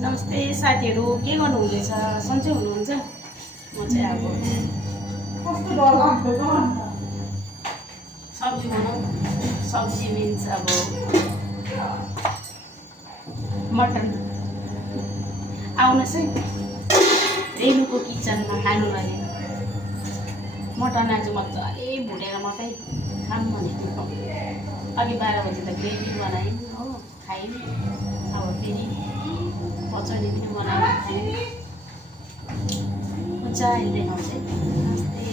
नमस्ते साथीहरू, के गर्नु हुँदैछ? सन्चै हुनुहुन्छ? म चाहिँ अब सब्जी बनाऊ। सब्जी मिन्स अब मटन। आउनुहोस् है रेणुको किचनमा खानु लागि। मटन आज मजाले भुटेर मात्रै खाऊँ भनेको। अघि 12 बजी त ग्रेभी बनायौँ हो, खायौँ। अब फेरि पचौडी पनि बनाएर खायौँ। मजाले देखाउँछ है। नमस्ते।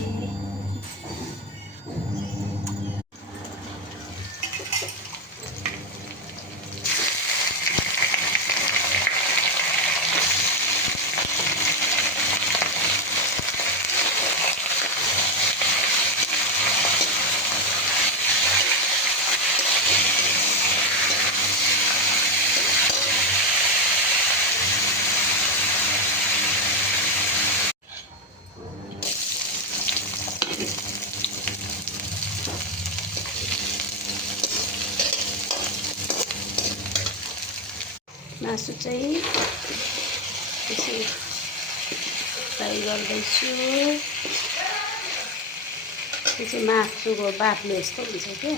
मासु चाहिँ यसरी फ्राई गर्दैछु। त्यो चाहिँ मासुको बाफले यस्तो हुन्छ क्या।